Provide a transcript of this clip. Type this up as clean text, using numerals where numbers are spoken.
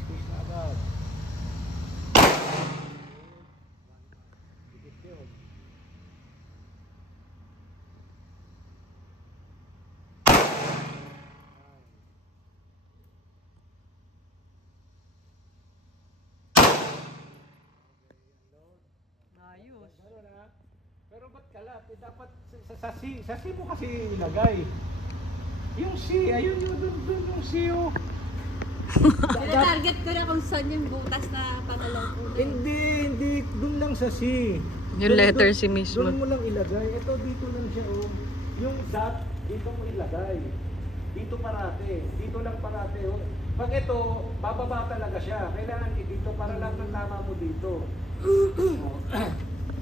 Squeeze na agad. Dikit yun. Ayos. Pero ba't kalat? Dapat sa C mo kasi ilagay. Yung C, ayun yung dun yung C oh. Target ko na kung saan yung butas na pangalaw ko. Hindi, dun lang sa C. Yung letter C mismo. Doon mo lang ilagay. Ito dito lang siya oh. Yung dot, dito mo ilagay. Dito parate. Dito lang parate oh. Pag ito, bababa talaga siya. Kailangan dito para lang ng tama mo dito.